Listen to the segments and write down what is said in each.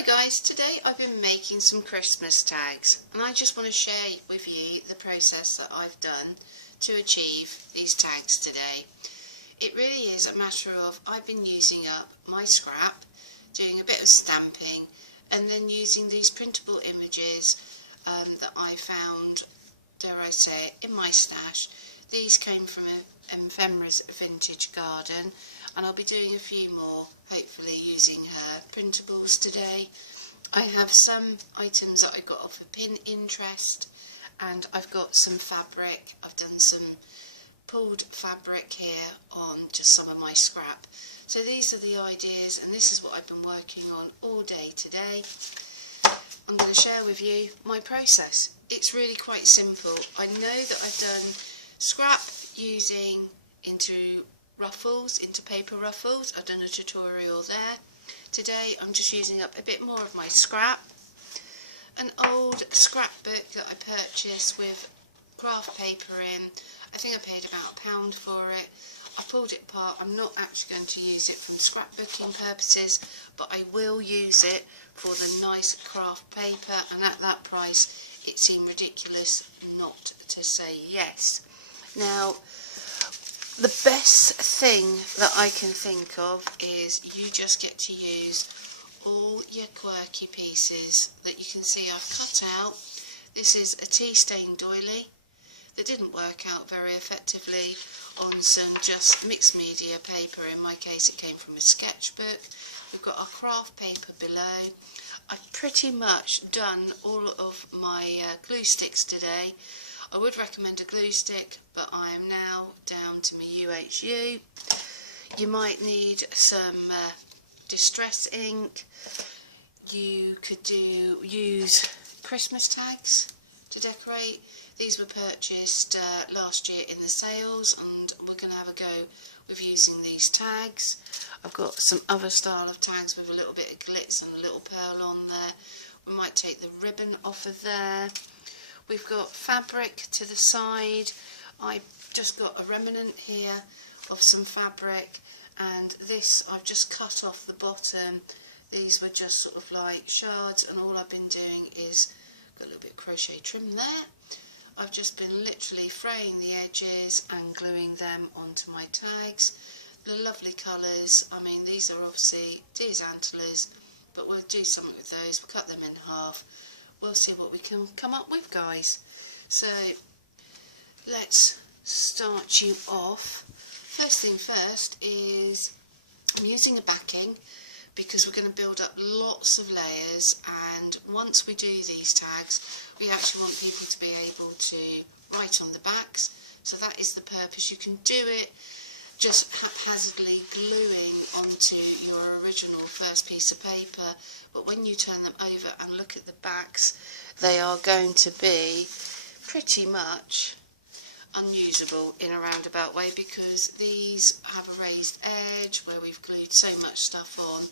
Hi guys, today I've been making some Christmas tags and I just want to share with you the process that I've done to achieve these tags today. It really is a matter of I've been using up my scrap, doing a bit of stamping and then using these printable images that I found, dare I say, in my stash. These came from Femra's Vintage Garden and I'll be doing a few more, hopefully using her printables today. I have some items that I got off of Pinterest and I've got some fabric. I've done some pulled fabric here on just some of my scrap. So these are the ideas and this is what I've been working on all day today. I'm going to share with you my process. It's really quite simple. I know that I've done scrap using into ruffles, into paper ruffles. I've done a tutorial there. Today I'm just using up a bit more of my scrap. An old scrapbook that I purchased with craft paper in. I think I paid about £1 for it. I pulled it apart. I'm not actually going to use it from scrapbooking purposes, but I will use it for the nice craft paper, and at that price it seemed ridiculous not to say yes. Now, the best thing that I can think of is you just get to use all your quirky pieces that you can see I've cut out. This is a tea stain doily that didn't work out very effectively on some just mixed media paper. In my case it came from a sketchbook. We've got our craft paper below. I've pretty much done all of my glue sticks today. I would recommend a glue stick, but I am now down to my UHU. You might need some distress ink. You could use Christmas tags to decorate. These were purchased last year in the sales and we're going to have a go with using these tags. I've got some other style of tags with a little bit of glitz and a little pearl on there. We might take the ribbon off of there. We've got fabric to the side. I just got a remnant here of some fabric, and this I've just cut off the bottom. These were just sort of like shards, and all I've been doing is got a little bit of crochet trim there. I've just been literally fraying the edges and gluing them onto my tags. The lovely colours. I mean, these are obviously deer's antlers, but we'll do something with those. We'll cut them in half. We'll see what we can come up with, guys. So let's start you off. First thing first is I'm using a backing because we're going to build up lots of layers, and once we do these tags we actually want people to be able to write on the backs. So that is the purpose. You can do it just haphazardly gluing onto your original first piece of paper, but when you turn them over and look at the backs, they are going to be pretty much unusable in a roundabout way, because these have a raised edge where we've glued so much stuff on.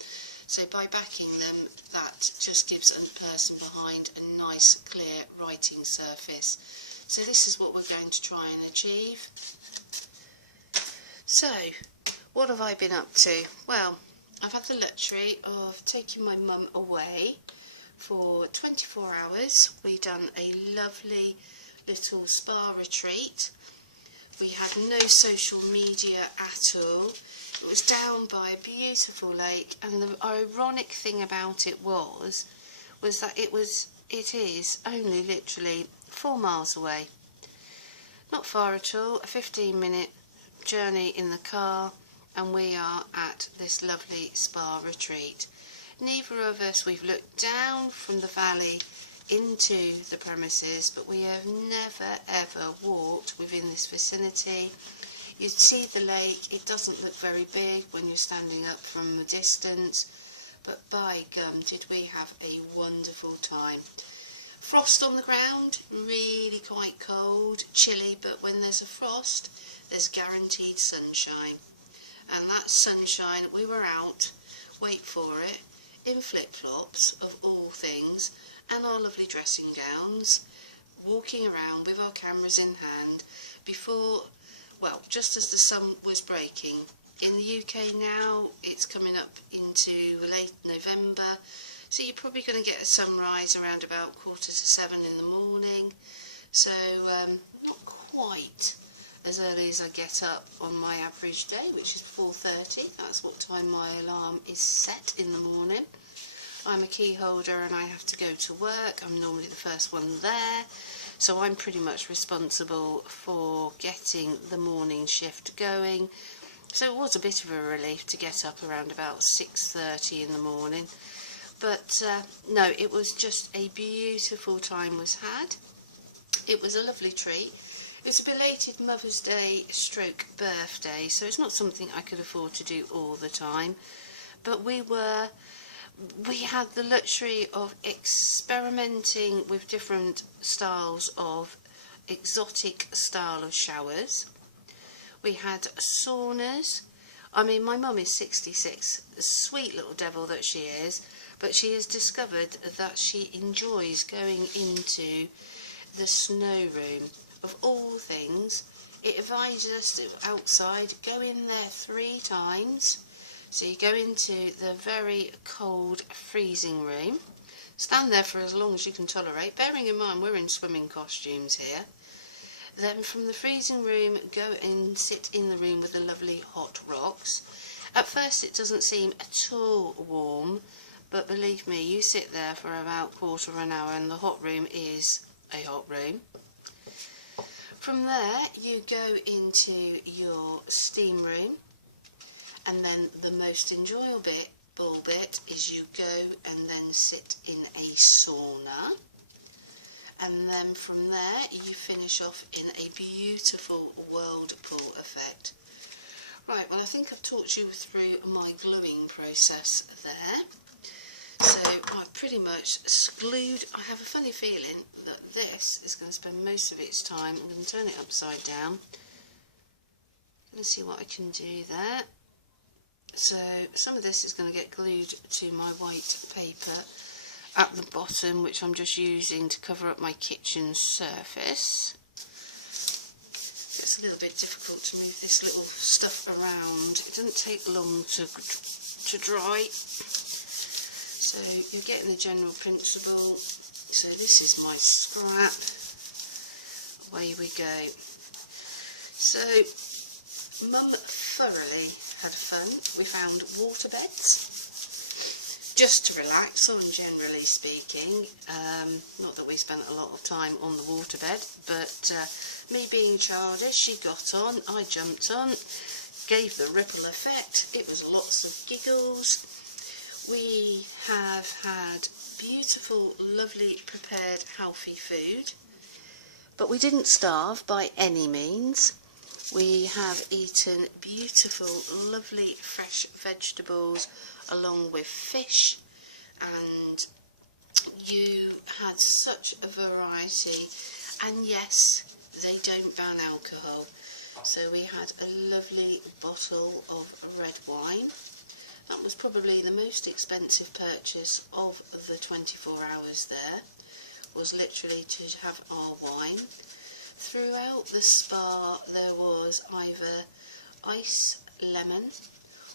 So by backing them, that just gives a person behind a nice clear writing surface. So this is what we're going to try and achieve. So, what have I been up to? Well, I've had the luxury of taking my mum away for 24 hours. We've done a lovely little spa retreat. We had no social media at all. It was down by a beautiful lake, and the ironic thing about it was that it is only literally 4 miles away. Not far at all, a 15-minute journey in the car, and we are at this lovely spa retreat. Neither of us, we've looked down from the valley into the premises, but we have never ever walked within this vicinity. You see the lake, it doesn't look very big when you're standing up from a distance, but by gum did we have a wonderful time. Frost on the ground, really quite cold, chilly, but when there's a frost there's guaranteed sunshine. And that sunshine, we were out, wait for it, in flip-flops of all things, and our lovely dressing gowns, walking around with our cameras in hand before, well, just as the sun was breaking. In the UK now, it's coming up into late November, So you're probably going to get a sunrise around about 6:45 in the morning. So not quite as early as I get up on my average day, which is 4:30. That's what time my alarm is set in the morning. I'm a key holder and I have to go to work. I'm normally the first one there, so I'm pretty much responsible for getting the morning shift going. So it was a bit of a relief to get up around about 6:30 in the morning. But no, it was just a beautiful time was had. It was a lovely treat. It was a belated Mother's Day stroke birthday, so it's not something I could afford to do all the time. But we had the luxury of experimenting with different styles of exotic style of showers. We had saunas. I mean, my mum is 66, a sweet little devil that she is, but she has discovered that she enjoys going into the snow room. Of all things, it advises us to outside, go in there 3 times. So you go into the very cold freezing room, stand there for as long as you can tolerate, bearing in mind we're in swimming costumes here. Then from the freezing room, go and sit in the room with the lovely hot rocks. At first it doesn't seem at all warm, but believe me, you sit there for about quarter of an hour and the hot room is a hot room. From there you go into your steam room, and then the most enjoyable bit is you go and then sit in a sauna, and then from there you finish off in a beautiful whirlpool effect. Right, well I think I've talked you through my gluing process there. So I pretty much glued. I have a funny feeling that this is going to spend most of its time. I'm going to turn it upside down. Let's see what I can do there. So some of this is going to get glued to my white paper at the bottom, which I'm just using to cover up my kitchen surface. It's a little bit difficult to move this little stuff around. It doesn't take long to dry. So you're getting the general principle. So this is my scrap. Away we go. So Mum thoroughly had fun. We found water beds just to relax on, generally speaking. Not that we spent a lot of time on the waterbed, but me being childish, she got on, I jumped on, gave the ripple effect. It was lots of giggles. We have had beautiful, lovely, prepared, healthy food, but we didn't starve by any means. We have eaten beautiful, lovely, fresh vegetables along with fish, and you had such a variety, and yes, they don't ban alcohol. So we had a lovely bottle of red wine. That was probably the most expensive purchase of the 24 hours there, was literally to have our wine. Throughout the spa there was either ice lemon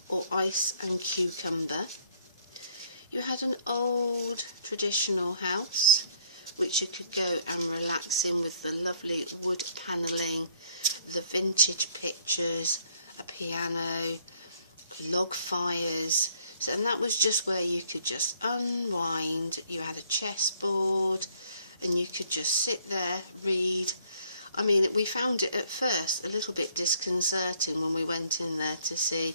or ice and cucumber. You had an old traditional house which you could go and relax in with the lovely wood panelling, the vintage pictures, a piano, log fires, and that was just where you could just unwind. You had a chessboard and you could just sit there, read. I mean, we found it at first a little bit disconcerting when we went in there to see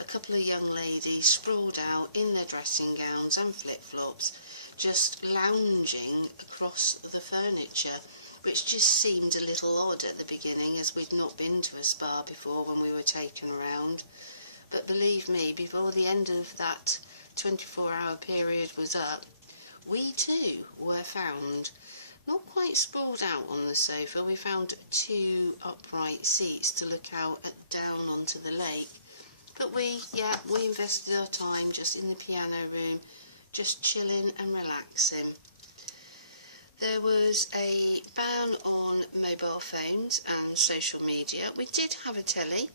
a couple of young ladies sprawled out in their dressing gowns and flip-flops, just lounging across the furniture, which just seemed a little odd at the beginning, as we'd not been to a spa before when we were taken around. But believe me, before the end of that 24-hour period was up, we too were found not quite sprawled out on the sofa. We found 2 upright seats to look out down onto the lake. But we invested our time just in the piano room, just chilling and relaxing. There was a ban on mobile phones and social media. We did have a telly,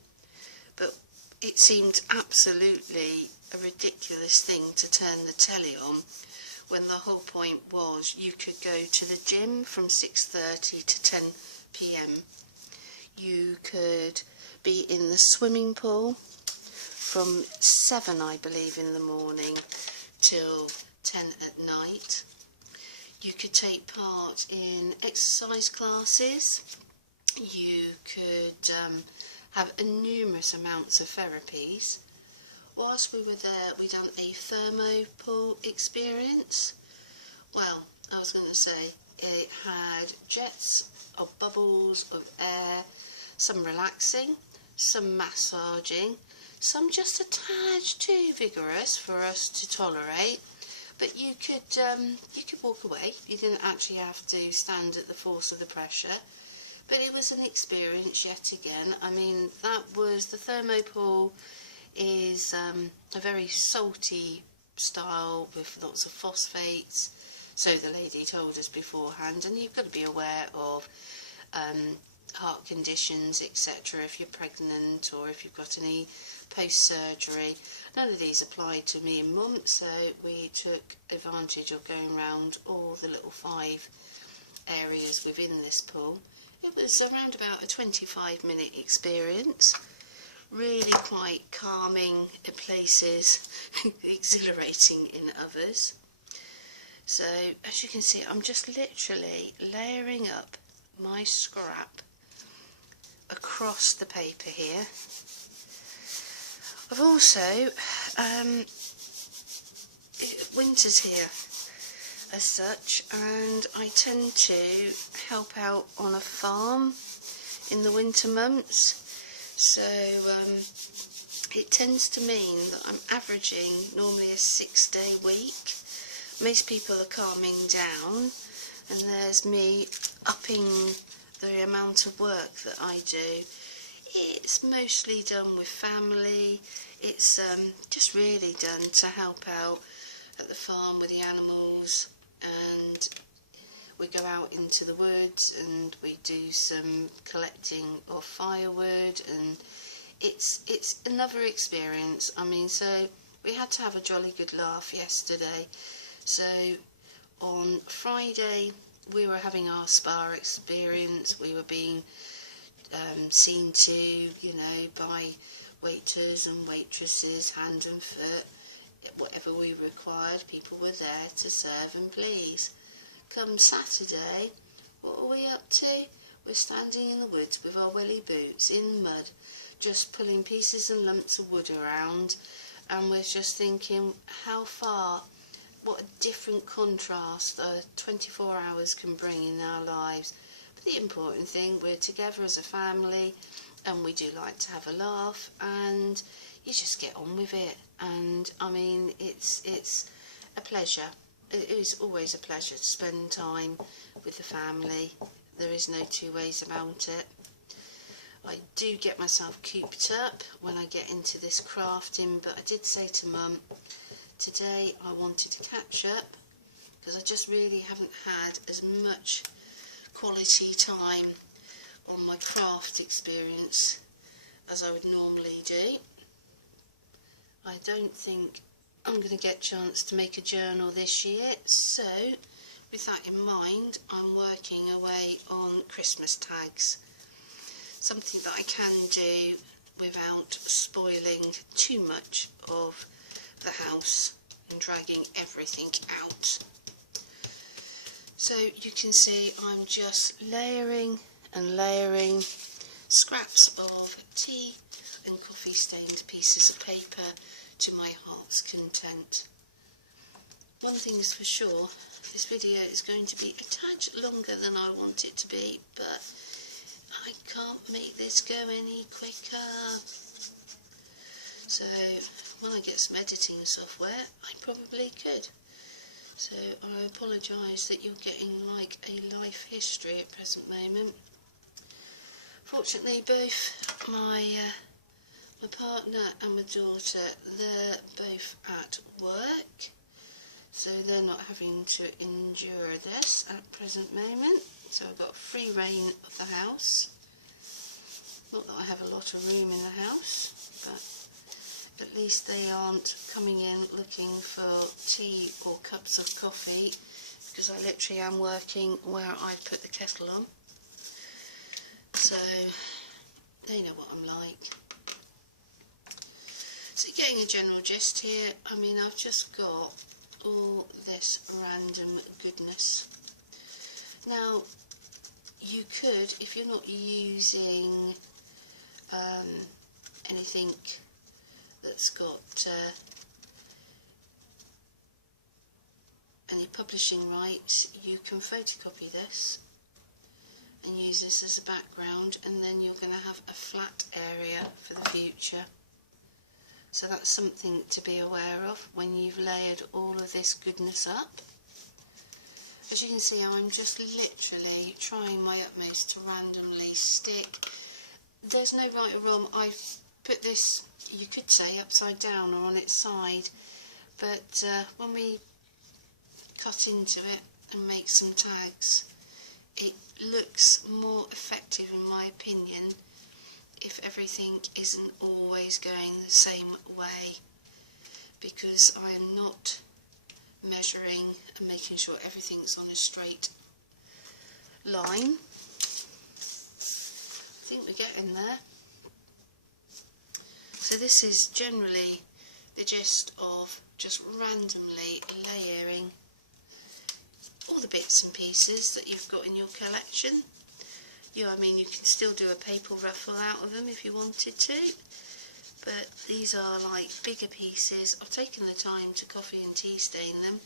but it seemed absolutely a ridiculous thing to turn the telly on when the whole point was you could go to the gym from 6:30 to 10 p.m. You could be in the swimming pool from 7, I believe, in the morning till 10 at night. You could take part in exercise classes. You could have numerous amounts of therapies. Whilst we were there, we done a thermo pool experience. Well, I was going to say, it had jets of bubbles of air, some relaxing, some massaging, some just a tad too vigorous for us to tolerate. But you could walk away. You didn't actually have to stand at the force of the pressure. But it was an experience yet again. I mean, that was, the thermopool is a very salty style with lots of phosphates, so the lady told us beforehand, and you've got to be aware of heart conditions, etc. if you're pregnant or if you've got any post-surgery. None of these applied to me and Mum, so we took advantage of going around all the little 5 areas within this pool. It was around about a 25-minute experience, really quite calming in places, exhilarating in others. So as you can see, I'm just literally layering up my scrap across the paper here. I've also, winter's here as such, and I tend to help out on a farm in the winter months, so it tends to mean that I'm averaging normally a 6-day week. Most people are calming down, and there's me upping the amount of work that I do. It's mostly done with family. It's just really done to help out at the farm with the animals, and we go out into the woods and we do some collecting of firewood, and it's another experience. I mean, so we had to have a jolly good laugh yesterday. So on Friday we were having our spa experience. We were being seen to, you know, by waiters and waitresses, hand and foot, whatever we required. People were there to serve and please. Come Saturday, what are we up to? We're standing in the woods with our welly boots in mud, just pulling pieces and lumps of wood around, and we're just thinking how far, what a different contrast 24 hours can bring in our lives. But the important thing, we're together as a family, and we do like to have a laugh, and you just get on with it. And I mean, it's a pleasure. It is always a pleasure to spend time with the family. There is no two ways about it. I do get myself cooped up when I get into this crafting, but I did say to Mum, today I wanted to catch up because I just really haven't had as much quality time on my craft experience as I would normally do. I don't think I'm going to get a chance to make a journal this year, so with that in mind, I'm working away on Christmas tags. Something that I can do without spoiling too much of the house and dragging everything out. So you can see I'm just layering and layering scraps of tea and coffee stained pieces of paper to my heart's content. One thing is for sure, this video is going to be a tad longer than I want it to be, but I can't make this go any quicker. So when I get some editing software, I probably could. So I apologise that you're getting like a life history at present moment. Fortunately, both my partner and my daughter, they're both at work, so they're not having to endure this at present moment. So I've got free reign of the house. Not that I have a lot of room in the house, but At least they aren't coming in looking for tea or cups of coffee, because I literally am working where I put the kettle on. So they know what I'm like. So you're getting a general gist here. I mean, I've just got all this random goodness. Now, you could, if you're not using anything that's got any publishing rights, you can photocopy this and use this as a background, and then you're going to have a flat area for the future. So that's something to be aware of when you've layered all of this goodness up. As you can see, I'm just literally trying my utmost to randomly stick. There's no right or wrong. I've put this, you could say, upside down or on its side, but when we cut into it and make some tags, it looks more effective, in my opinion, if everything isn't always going the same way, because I am not measuring and making sure everything's on a straight line. I think we're getting there. So this is generally the gist of just randomly layering all the bits and pieces that you've got in your collection. I mean, you can still do a paper ruffle out of them if you wanted to, but these are like bigger pieces. I've taken the time to coffee and tea stain them.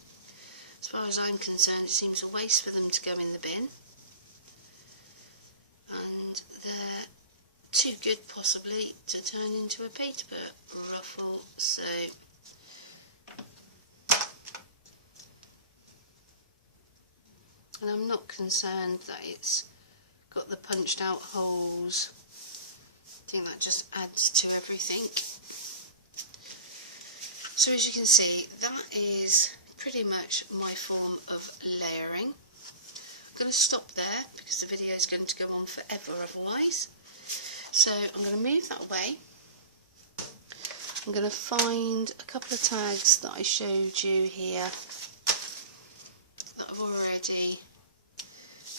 As far as I'm concerned, it seems a waste for them to go in the bin, and they're too good possibly to turn into a paper ruffle. So and I'm not concerned that it's got the punched out holes. I think that just adds to everything. So as you can see, that is pretty much my form of layering. I'm going to stop there because the video is going to go on forever otherwise. So I'm going to move that away. I'm going to find a couple of tags that I showed you here that I've already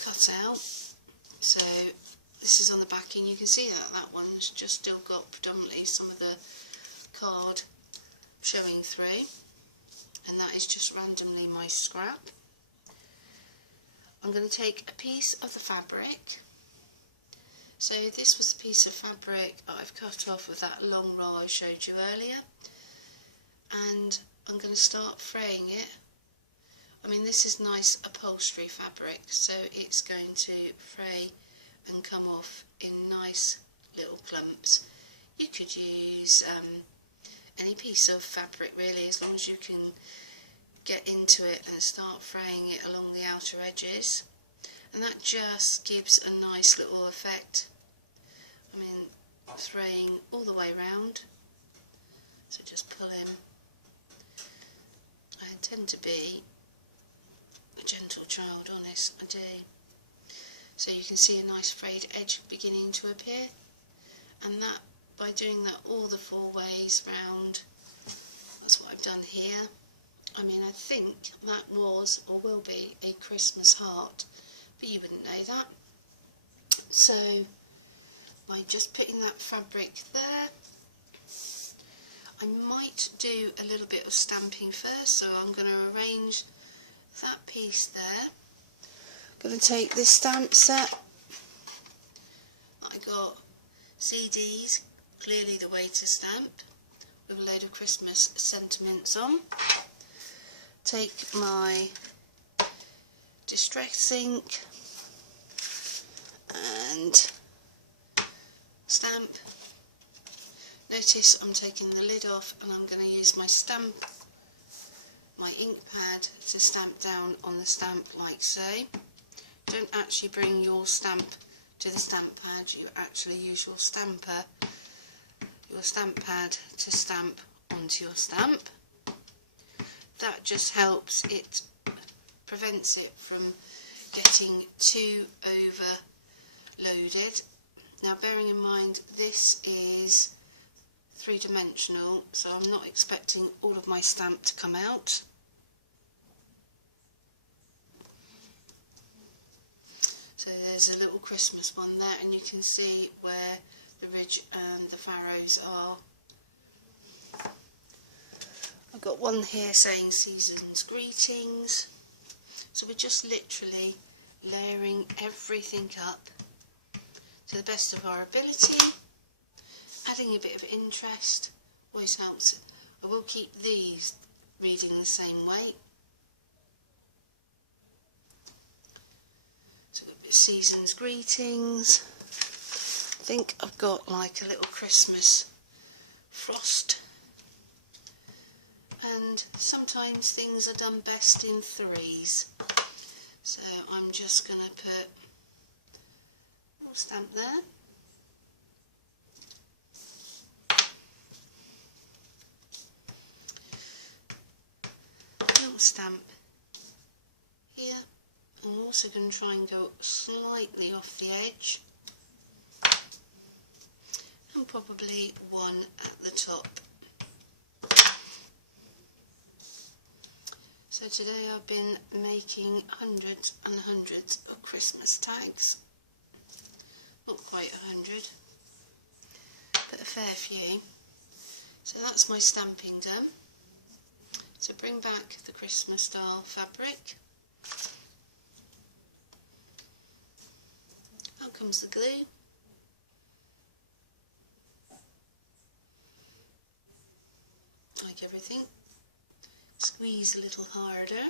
cut out. So this is on the backing. You can see that that one's just still got predominantly some of the card showing through, and that is just randomly my scrap. I'm going to take a piece of the fabric. So this was a piece of fabric that I've cut off with that long roll I showed you earlier, and I'm going to start fraying it. I mean, this is nice upholstery fabric, so it's going to fray and come off in nice little clumps. You could use any piece of fabric really, as long as you can get into it and start fraying it along the outer edges, and that just gives a nice little effect. I mean, fraying all the way round, so just pull in. I intend to be a gentle child, honest, I do. So you can see a nice frayed edge beginning to appear, and that, by doing that all the 4 ways round, that's what I've done here. I mean, I think that was or will be a Christmas heart, but you wouldn't know that. So by just putting that fabric there, I might do a little bit of stamping first, so I'm going to arrange that piece there. I'm going to take this stamp set. I got CDs, Clearly the Way to Stamp, with a load of Christmas sentiments on. Take my distress ink and stamp. Notice I'm taking the lid off, and I'm going to use my ink pad to stamp down on the stamp like so. Don't actually bring your stamp to the stamp pad, you actually use your stamp pad to stamp onto your stamp. That just helps, it prevents it from getting too overloaded. Now, bearing in mind this is three-dimensional, so I'm not expecting all of my stamp to come out. So there's a little Christmas one there, and you can see where the ridge and the furrows are. I've got one here saying Season's Greetings. So we're just literally layering everything up to the best of our ability. Adding a bit of interest always helps. I will keep these reading the same way. So a bit of Season's Greetings. I think I've got like a little Christmas frost. And sometimes things are done best in threes. So I'm just going to put a little stamp there. Little stamp here. I'm also going to try and go slightly off the edge. And probably one at the top. So today I've been making hundreds and hundreds of Christmas tags. Not quite 100, but a fair few. So that's my stamping done. So bring back the Christmas style fabric. Out comes the glue. Like everything. Squeeze a little harder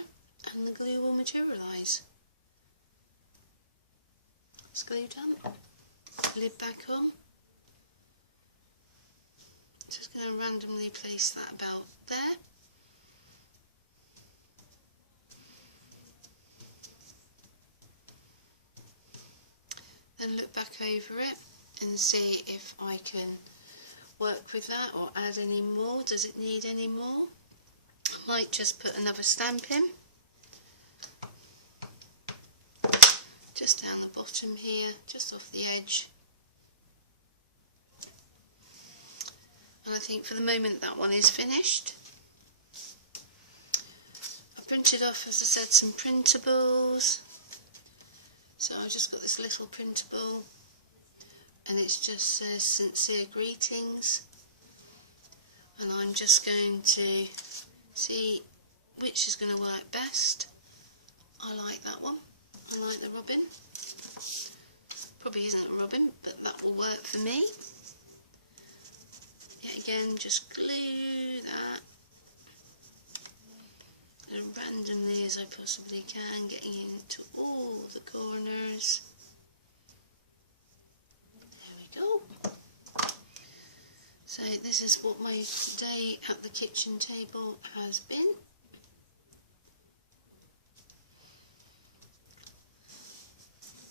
and the glue will materialise. It's glue done. Lid back on. Just going to randomly place that about there. Then look back over it and see if I can work with that or add any more. Does it need any more? I might just put another stamp in. Just down the bottom here, just off the edge. And I think for the moment that one is finished. I printed off, as I said, some printables. So I've just got this little printable and it just says Sincere Greetings. And I'm just going to see which is going to work best. I like that one. I like the robin. Probably isn't a robin, but that will work for me. Yet again, just glue that as randomly as I possibly can, getting into all the corners. There we go. So this is what my day at the kitchen table has been.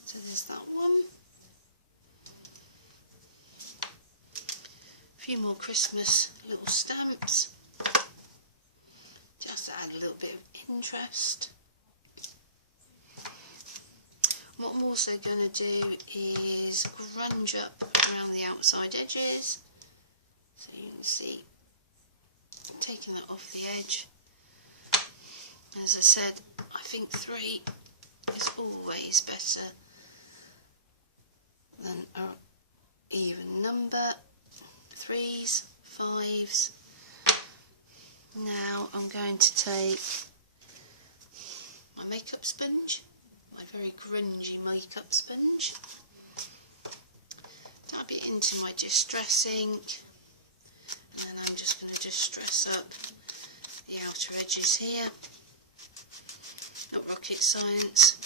So there's that one. A few more Christmas little stamps, just to add a little bit of interest. What I'm also going to do is grunge up around the outside edges. So you can see, taking that off the edge. As I said, I think 3 is always better than an even number. 3s, 5s. Now I'm going to take my makeup sponge, my very grungy makeup sponge, dab it into my distress ink, and then I'm just going to distress up the outer edges here. Not rocket science.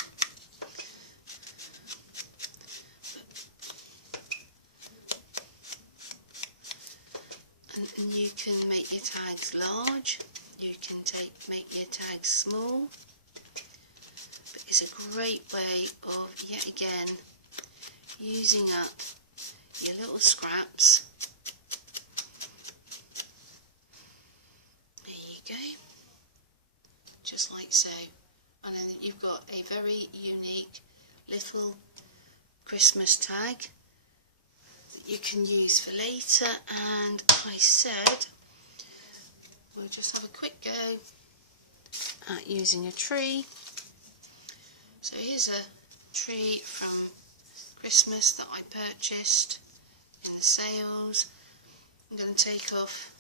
And you can make your tags large, you can make your tags small, but it's a great way of, yet again, using up your little scraps. There you go, just like so. And then you've got a very unique little Christmas tag that you can use for later, and I said we'll just have a quick go at using a tree. So here's a tree from Christmas that I purchased in the sales. I'm going to take off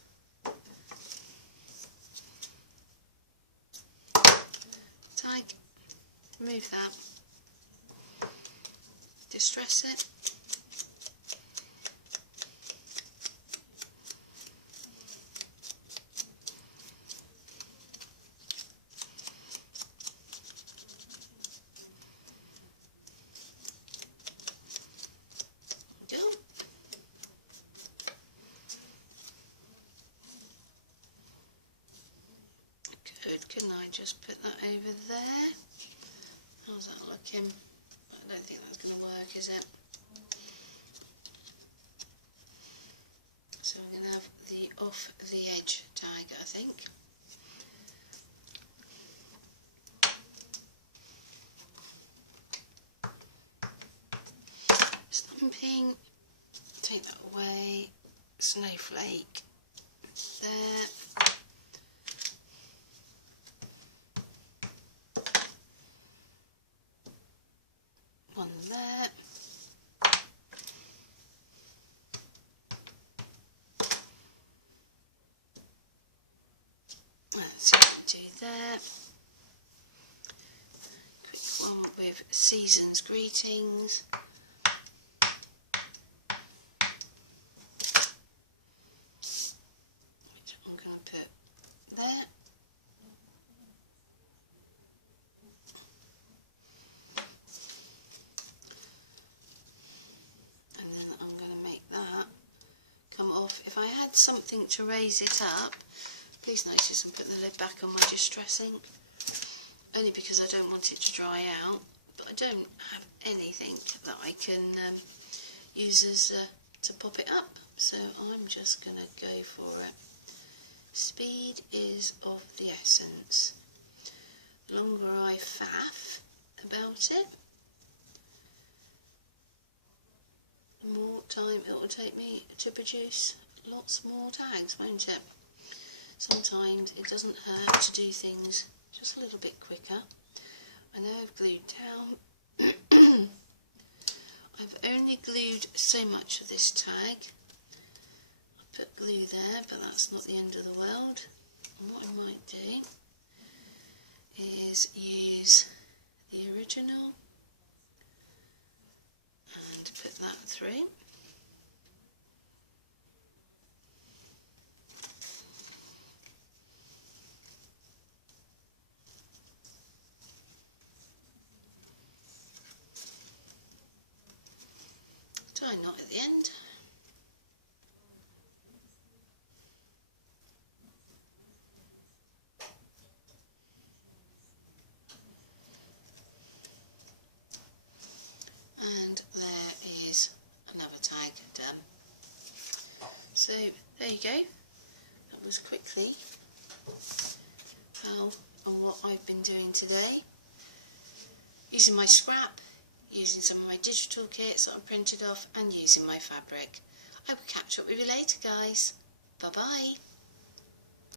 tag, remove that, distress it, go. Good, couldn't I just put that over there? How's that looking? I don't think that's going to work, is it? So we're going to have the off the edge tag, I think. Stamping, take that away, snowflake there. One there. Let's see what we do there. Quick one with season's greetings. Which I'm going to put there. And then I'm going to make that come off. If I had something to raise it up, please notice I'm putting the lid back on my distress ink, only because I don't want it to dry out, but I don't have anything that I can use as to pop it up, so I'm just going to go for it. Speed is of the essence. The longer I faff about it, the more time it will take me to produce lots more tags, won't it? Sometimes it doesn't hurt to do things just a little bit quicker. I know I've glued down. I've only glued so much of this tag. I put glue there, but that's not the end of the world. And what I might do is use the original and put that through. Tie knot at the end. And there is another tag done. So there you go. That was quickly how and what I've been doing today. Using my scrap, using some of my digital kits that I printed off, and using my fabric. I will catch up with you later, guys. Bye bye.